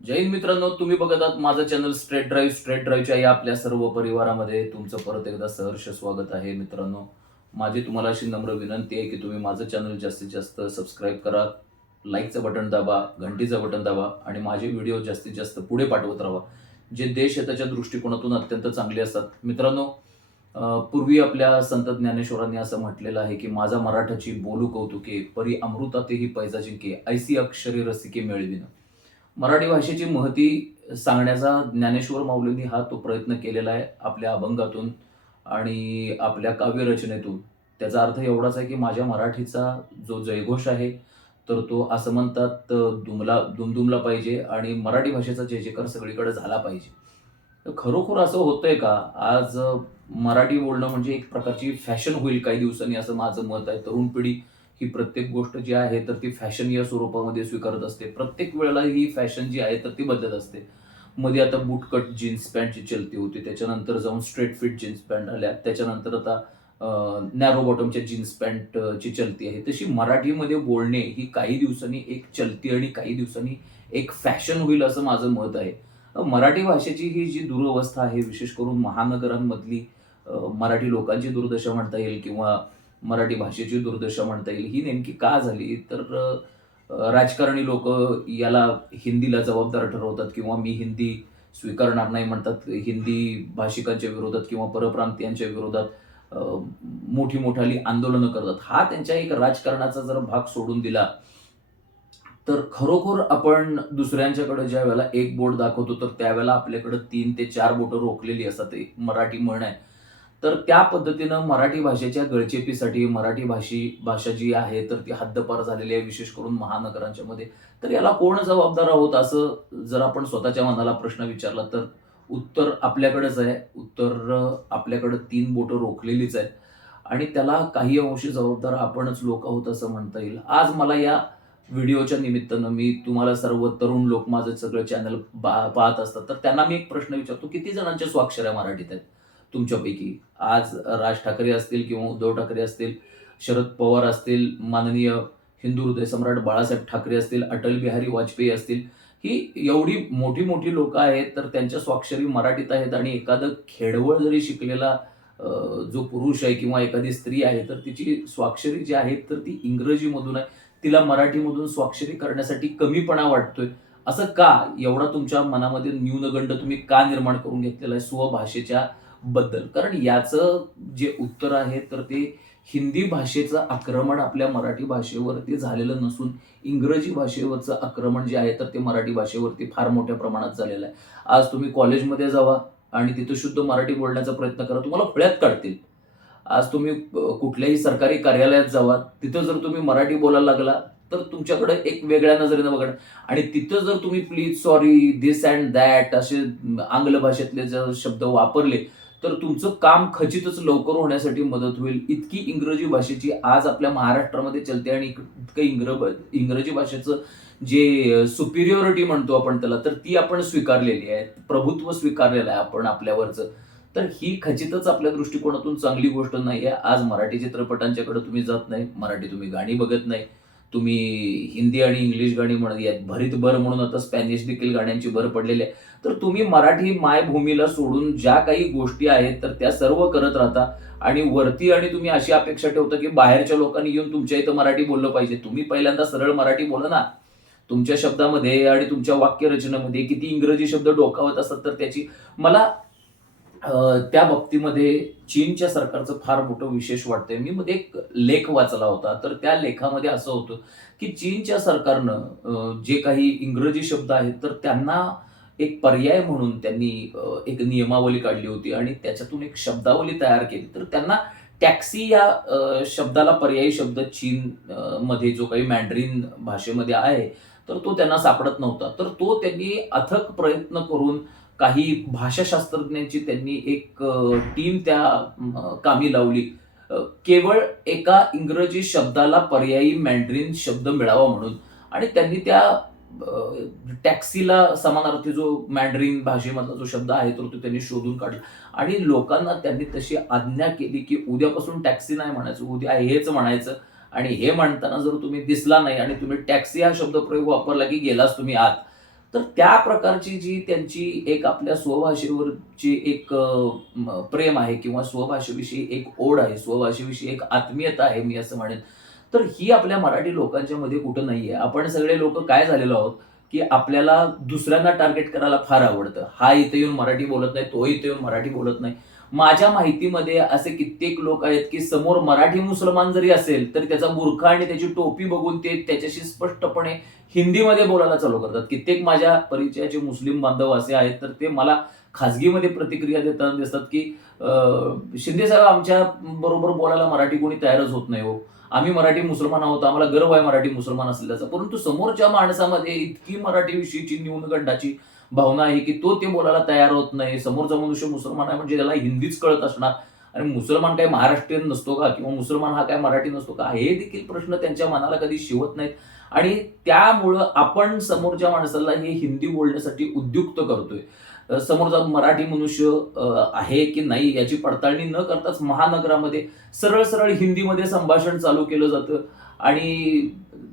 जैन मित्रांनो तुम्ही बघत आहात माझं चॅनल स्ट्रेट ड्राईव्ह स्ट्रेट ड्राईव्हच्या या आपल्या सर्व परिवारामध्ये तुमचं परत एकदा सहर्ष स्वागत आहे मित्रांनो. माझी तुम्हाला अशी नम्र विनंती आहे की तुम्ही माझं चॅनल जास्तीत जास्त सबस्क्राईब करा लाईकचं बटन दाबा घंटीचं बटन दाबा आणि माझे व्हिडिओ जास्तीत जास्त पुढे पाठवत राहा. जे देश हिताच्या दृष्टिकोनातून अत्यंत चांगले असतात. मित्रांनो पूर्वी आपल्या संत ज्ञानेश्वरांनी असं म्हटलेलं आहे की माझा मराठाची बोलू कौतुके परी अमृतातेही पैजा जिंके ऐसी अक्षरे रसिके मिळविणं. मराठी भाषेची महती सांगण्याचा ज्ञानेश्वर माऊलींनी हा तो प्रयत्न केलेला आहे आपल्या अभंगातून आणि आपल्या काव्यरचनेतून. त्याचा अर्थ एवढाच आहे की माझ्या मराठीचा जो जयघोष आहे तर तो असं म्हणतात दुमला दुमदुमला पाहिजे आणि मराठी भाषेचा जय सगळीकडे झाला पाहिजे. तर खरोखर असं होतंय का? आज मराठी बोलणं म्हणजे एक प्रकारची फॅशन होईल काही दिवसांनी असं माझं मत आहे. तरुण पिढी ही प्रत्येक गोष्ट जी आहे तर ती फॅशन या स्वरूपामध्ये स्वीकारत असते. प्रत्येक वेळेला ही फॅशन जी आहे तर ती बदलत असते. मध्ये आता बूटकट जीन्स पॅन्टची चलती होती. त्याच्यानंतर जाऊन स्ट्रेट फिट जीन्स पॅन्ट आल्या. त्याच्यानंतर आता नॅरो बॉटमच्या जीन्स पॅन्टची चलती आहे. तशी मराठीमध्ये बोलणे ही काही दिवसांनी एक चलती आणि काही दिवसांनी एक फॅशन होईल असं माझं मत आहे. मराठी भाषेची ही जी दुरवस्था आहे विशेष करून महानगरांमधली मराठी लोकांची दुर्दशा म्हणता येईल किंवा मराठी भाषेची दुर्दशा म्हणता येईल. ही नेमकी का झाली? तर राजकारणी लोक याला हिंदीला जबाबदार ठरवतात किंवा मी हिंदी स्वीकारणार नाही म्हणतात. हिंदी भाषिकांच्या विरोधात किंवा परप्रांतीयांच्या विरोधात मोठी मोठाली आंदोलनं करतात. हा त्यांच्या एक राजकारणाचा जर भाग सोडून दिला तर खरोखर आपण दुसऱ्यांच्याकडे ज्या वेळेला एक बोट दाखवतो तर त्यावेळेला आपल्याकडे तीन ते चार बोटं रोखलेली असतात. एक मराठी म्हण आहे. तर त्या पद्धतीनं मराठी भाषेच्या गळचेपीसाठी मराठी भाषी भाषा जी आहे तर ती हद्दपार झालेली आहे विशेष करून महानगरांच्या मध्ये. तर याला कोण जबाबदार आहोत असं जर आपण स्वतःच्या मनाला प्रश्न विचारला तर उत्तर आपल्याकडेच आहे. उत्तर आपल्याकडं तीन बोटं रोखलेलीच आहेत. आणि त्याला काही अंशी जबाबदार आपणच लोक आहोत असं म्हणता येईल. आज मला या व्हिडिओच्या निमित्तानं मी तुम्हाला सर्व तरुण लोक माझं सगळं चॅनल पाहत असतात. तर त्यांना मी एक प्रश्न विचारतो किती जणांच्या स्वाक्षऱ्या मराठीत आहेत? तुमच्यापैकी. आज राज ठाकरे असतील किंवा उद्धव ठाकरे असतील शरद पवार असतील माननीय हिंदू हृदय सम्राट बाळासाहेब ठाकरे असतील अटल बिहारी वाजपेयी असतील ही एवढी मोठी मोठी लोक आहेत तर त्यांच्या स्वाक्षरी मराठीत आहेत आणि एखादं खेडवळ जरी शिकलेला जो पुरुष आहे किंवा एखादी स्त्री आहे तर तिची स्वाक्षरी जी आहे तर ती इंग्रजीमधून आहे. तिला मराठीमधून स्वाक्षरी करण्यासाठी कमीपणा वाटतोय. असं का? एवढा तुमच्या मनामध्ये न्यूनगंड तुम्ही का निर्माण करून घेतलेला आहे? स्वभाषेच्या बद्दल. कारण याचं जे उत्तर आहे तर ते हिंदी भाषेचं आक्रमण आपल्या मराठी भाषेवरती झालेलं नसून इंग्रजी भाषेवरचं आक्रमण जे आहे तर ते मराठी भाषेवरती फार मोठ्या प्रमाणात झालेलं आहे. आज तुम्ही कॉलेजमध्ये जावा आणि तिथं शुद्ध मराठी बोलण्याचा प्रयत्न करा तुम्हाला फळ्यात काढतील. आज तुम्ही कुठल्याही सरकारी कार्यालयात जावा तिथं जर तुम्ही मराठी बोलायला लागला तर तुमच्याकडे एक वेगळ्या नजरेनं बघणार आणि तिथं जर तुम्ही please sorry this and that असे आंग्ल भाषेतले जर शब्द वापरले तर तुमचं काम खचितच लवकर होण्यासाठी मदत होईल. इतकी इंग्रजी भाषेची आज आपल्या महाराष्ट्रामध्ये चलते आणि इक- इतकं इंग्र इंग्रजी भाषेचं जे सुपिरियॉरिटी म्हणतो आपण त्याला तर ती आपण स्वीकारलेली आहे. प्रभुत्व स्वीकारलेलं आहे आपण आपल्यावरचं. तर ही खचितच आपल्या दृष्टिकोनातून चांगली गोष्ट नाही आहे. आज मराठी चित्रपटांच्याकडे तुम्ही जात नाही. मराठी तुम्ही गाणी बघत नाही. तुम्ही हिंदी आणि इंग्लिश गाणी म्हणत यात भरीत भर म्हणून आता स्पॅनिश देखील गाण्यांची भर पडलेली आहे. तर तुम्ही मराठी मायभूमीला सोडून ज्या काही गोष्टी आहेत तर त्या सर्व करत राहता. आणि वरती आणि तुम्ही अशी अपेक्षा ठेवता की बाहेरच्या लोकांनी येऊन तुमच्या इथं मराठी बोललं पाहिजे. तुम्ही पहिल्यांदा सरळ मराठी बोला ना. तुमच्या शब्दामध्ये आणि तुमच्या वाक्यरचनेमध्ये किती इंग्रजी शब्द डोकावत असतात तर त्याची मला त्या बाबतीमध्ये चीनच्या सरकारचं फार मोठं विशेष वाटतंय. मी मध्ये एक लेख वाचला होता. तर त्या लेखामध्ये असं होतं की चीनच्या सरकारनं जे काही इंग्रजी शब्द आहेत तर त्यांना एक पर्याय म्हणून त्यांनी एक नियमावली काढली होती आणि त्याच्यातून एक शब्दावली तयार केली. तर त्यांना टॅक्सी या शब्दाला पर्यायी शब्द चीन मध्ये जो काही मॅन्ड्रीन भाषेमध्ये आहे तर तो त्यांना सापडत नव्हता. तर तो त्यांनी अथक प्रयत्न करून काही भाषाशास्त्रज्ञांची त्यांनी एक टीम त्या कामी लावली. केवळ एका इंग्रजी शब्दाला पर्यायी मॅन्ड्रीन शब्द मिळावा म्हणून. आणि त्यांनी त्या टॅक्सीला समानार्थी जो मॅन्ड्रीन भाषेमधला जो शब्द आहे तो त्यांनी शोधून काढला. आणि लोकांना त्यांनी तशी आज्ञा केली की उद्यापासून टॅक्सी नाही म्हणायचं उद्या हेच म्हणायचं. आणि हे म्हणताना जर तुम्ही दिसला नाही आणि तुम्ही टॅक्सी हा शब्दप्रयोग वापरला की गेलाच तुम्ही आत तर त्या प्रकारची जी त्यांची एक आपल्या स्वभाषेवरची एक प्रेम आहे किंवा स्वभाषेविषयी एक ओढ आहे स्वभाषेविषयी एक आत्मीयता आहे मी असं म्हणेन तर ही आपल्या मराठी लोकांच्या मध्ये कुठं नाहीये. आपण सगळे लोक काय झालेलो आहोत की आपल्याला दुसऱ्यांना टार्गेट करायला फार आवडतं. हा इथे येऊन मराठी बोलत नाही तो इथे येऊन मराठी बोलत नाही. माझ्या माहितीमध्ये असे कित्येक लोक आहेत की समोर मराठी मुसलमान जरी असेल तरी त्याचा बुरखा आणि त्याची टोपी बघून ते त्याच्याशी स्पष्टपणे हिंदीमध्ये बोलायला चालू करतात. कित्येक माझ्या परिचयाचे मुस्लिम बांधव असे आहेत तर ते मला खाजगीमध्ये प्रतिक्रिया देताना दिसतात की शिंदे साहेब आमच्या बरोबर बोलायला मराठी कोणी तयारच होत नाही हो. आम्ही मराठी मुसलमान आहोत आम्हाला गर्व आहे मराठी मुसलमान असल्याचा परंतु समोरच्या माणसामध्ये इतकी मराठी विषयीची न्यूनगंडाची भावना आहे की तो ते बोलायला तयार होत नाही. समोरचा मनुष्य मुसलमान आहे म्हणजे त्याला हिंदीच कळत असणार. आणि मुसलमान काय महाराष्ट्रीयन नसतो का? किंवा मुसलमान हा काय मराठी नसतो का? हे देखील प्रश्न त्यांच्या मनाला कधी शिवत नाहीत. आणि त्यामुळं आपण समोरच्या माणसाला हे हिंदी बोलण्यासाठी उद्युक्त करतोय. समोरचा मराठी मनुष्य आहे की नाही याची पडताळणी न करताच महानगरामध्ये सरळ सरळ हिंदीमध्ये संभाषण चालू केलं जातं. आणि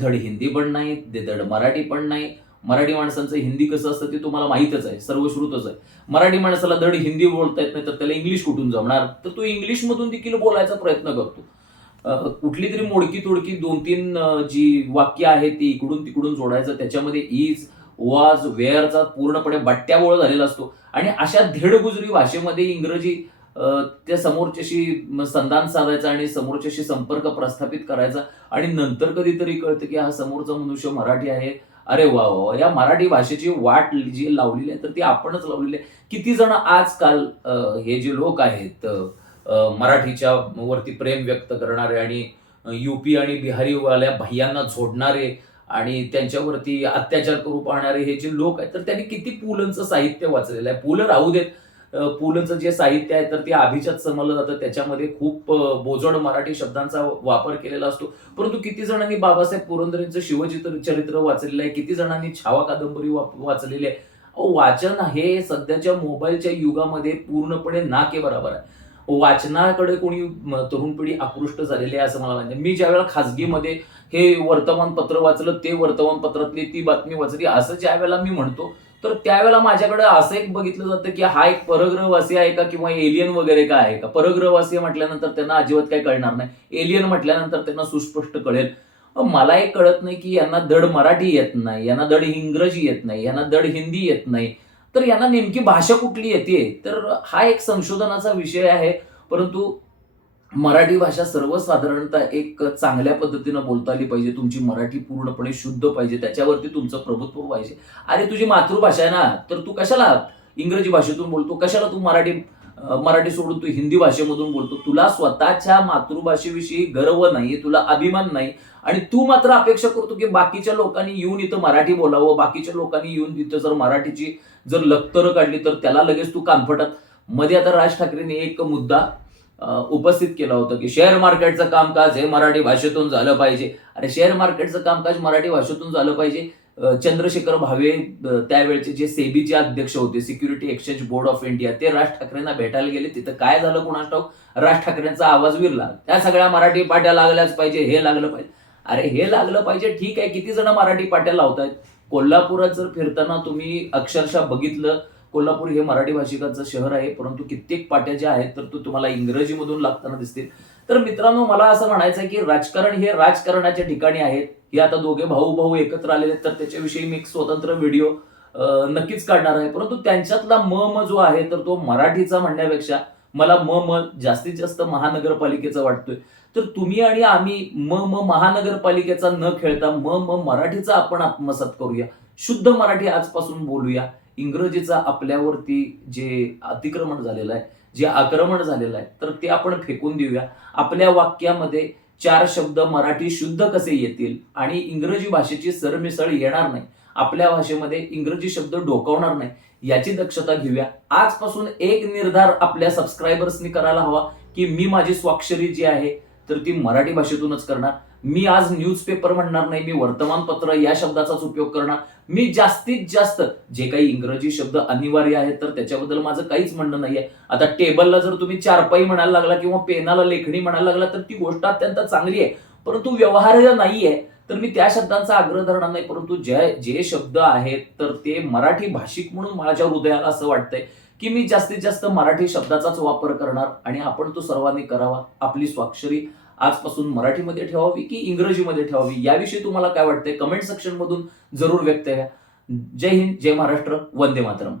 धड हिंदी पण नाही धड मराठी पण नाही. मराठी माणसांचं हिंदी कसं असतं ते तुम्हाला माहीतच आहे सर्वश्रुतच आहे. मराठी माणसाला धड हिंदी बोलता येत नाही तर त्याला इंग्लिश कुठून जमणार? तर तो इंग्लिशमधून देखील बोलायचा प्रयत्न करतो. कुठली तरी मोडकी तोडकी दोन तीन जी वाक्य आहे ती इकडून तिकडून जोडायचं त्याच्यामध्ये इज वाज वेअरचा पूर्णपणे बट्ट्याबोळ झालेला असतो. आणि अशा धेडगुजरी भाषेमध्ये इंग्रजी त्या समोरच्याशी संधान साधायचा आणि समोरच्याशी संपर्क प्रस्थापित करायचा. आणि नंतर कधीतरी कळतं की हा समोरचा मनुष्य मराठी आहे. अरे वा वा वा, या मराठी भाषेची वाट जी लावलेली आहे तर ती आपणच लावलेली आहे. किती जण आजकाल हे जे लोक आहेत मराठीच्या वरती प्रेम व्यक्त करणारे आणि युपी आणि बिहारीवाल्या भैयांना झोडणारे आणि त्यांच्यावरती अत्याचार करू पाहणारे हे जे लोक आहेत तर त्यांनी किती पुलंचं साहित्य वाचलेलं आहे. पुलं राहू देत पुलंचं जे साहित्य आहे तर ते अभिजात समजलं जातं. त्याच्यामध्ये खूप बोजड मराठी शब्दांचा वापर केलेला असतो. परंतु किती जणांनी बाबासाहेब पुरंदरेंचं शिवचित्र चरित्र वाचलेलं आहे? किती जणांनी छावा कादंबरी वा- वाचलेली आहे? वाचन हे सध्याच्या मोबाईलच्या युगामध्ये पूर्णपणे नाके बरोबर आहे. वाचनाकडे कोणी तरुण पिढी आकृष्ट झालेली आहे असं मला वाटतं. मी ज्यावेळेला खाजगीमध्ये हे वर्तमानपत्र वाचलं ते वर्तमानपत्रातली ती बातमी वाचली असं ज्या वेळेला मी म्हणतो तर त्यावेळेला माझ्याकडे असं एक बघितलं जातं की हा एक परग्रहवासी आहे का किंवा एलियन वगैरे काय आहे का? परग्रहवासी म्हटल्यानंतर त्यांना अजिबात काही कळणार नाही. एलियन म्हटल्यानंतर त्यांना सुस्पष्ट कळेल. मला एक कळत नाही की यांना धड मराठी येत नाही यांना धड इंग्रजी येत नाही यांना धड हिंदी येत नाही. तर यांना नेमकी भाषा कुठली येते तर हा एक संशोधनाचा विषय आहे परंतु मराठी भाषा सर्वसाधारणतः एक चांगल्या पद्धतीनं बोलता आली पाहिजे. तुमची मराठी पूर्णपणे शुद्ध पाहिजे. त्याच्यावरती तुमचं प्रभुत्व पाहिजे. अरे तुझी मातृभाषा आहे ना तर तू कशाला इंग्रजी भाषेतून बोलतो? कशाला तू मराठी मराठी सोडून तू हिंदी भाषेमधून बोलतो? तुला स्वतःच्या मातृभाषेविषयी गर्व नाही तुला अभिमान नाही. आणि तू मात्र अपेक्षा करतो की बाकीच्या लोकांनी येऊन इथं मराठी बोलावं बाकीच्या लोकांनी येऊन इथं जर मराठीची जर लक्तरं काढली तर त्याला लगेच तू कानफटात. मध्ये आता राज ठाकरेंनी एक मुद्दा उपस्थित केला होता की शेअर मार्केटचं कामकाज हे मराठी भाषेतून झालं पाहिजे. आणि शेअर मार्केटचं कामकाज मराठी भाषेतून झालं पाहिजे. चंद्रशेखर भावे अं, त्यावेळचे जे सेबीचे अध्यक्ष होते security exchange board of India ते राज ठाकरेंना भेटायला गेले. तिथं काय झालं कुणास ठाऊक? राज ठाकरेंचा आवाज विरला. त्या सगळ्या मराठी पाट्या लागल्याच पाहिजे हे लागलं पाहिजे. अरे हे लागलं पाहिजे ठीक आहे किती जण मराठी पाट्या लावतायत? कोल्हापुरात जर फिरताना तुम्ही अक्षरशः बघितलं कोल्हापूर हे मराठी भाषिकांचं शहर आहे परंतु कित्येक पाट्या ज्या आहेत तर तो तुम्हाला इंग्रजीमधून लागताना दिसतील. तर मित्रांनो मला असं म्हणायचं आहे की राजकारण हे राजकारणाच्या ठिकाणी आहेत हे आता दोघे भाऊ भाऊ एकत्र आलेले आहेत तर त्याच्याविषयी मी एक स्वतंत्र व्हिडिओ नक्कीच काढणार आहे. परंतु त्यांच्यातला म म जो आहे तर तो मराठीचा म्हणण्यापेक्षा मला म म जास्तीत जास्त महानगरपालिकेचा वाटतोय. तर तुम्ही आणि आम्ही म म महानगरपालिकेचा न खेळता म म मराठीचा आपण आत्मसात करूया. शुद्ध मराठी आजपासून बोलूया. इंग्रजीचा आपल्यावरती जे अतिक्रमण झालेलं आहे जे आक्रमण झालेलं आहे तर ते आपण फेकून देऊया. आपल्या वाक्यामध्ये चार शब्द मराठी शुद्ध कसे येतील आणि इंग्रजी भाषेची सरमिसळ येणार नाही. आपल्या भाषेमध्ये इंग्रजी शब्द डोकावणार नाही. याची दक्षता घेऊया. आजपासून एक निर्धार आपल्या सबस्क्रायबर्सनी करायला हवा की मी माझी स्वाक्षरी जी आहे तर ती मराठी भाषेतूनच करणार. मी आज न्यूजपेपर म्हणणार नाही मी वर्तमानपत्र या शब्दाचाच उपयोग करणार. मी जास्तीत जास्त जे काही इंग्रजी शब्द अनिवार्य आहेत तर त्याच्याबद्दल माझं काहीच म्हणणं नाहीये. आता टेबलला जर तुम्ही चारपाई म्हणायला लागला किंवा पेनाला लेखणी म्हणायला लागला तर ती गोष्ट अत्यंत चांगली आहे. परंतु व्यवहार्य नाहीये. तर मी त्या शब्दांचा आग्रह धरणार नाही परंतु जे जे शब्द आहेत तर ते मराठी भाषिक म्हणून माझ्या हृदयाला असं वाटतंय की मी जास्तीत जास्त मराठी शब्दाचाच वापर करणार आणि आपण तो सर्वांनी करावा आपली स्वाक्षरी आजपासून मराठीमध्ये ठेवावी की इंग्रजीमध्ये ठेवावी? याविषयी तुम्हाला काय वाटतंय? कमेंट सेक्शन मधून जरूर व्यक्त घ्या जय हिंद जय महाराष्ट्र वंदे मातरम.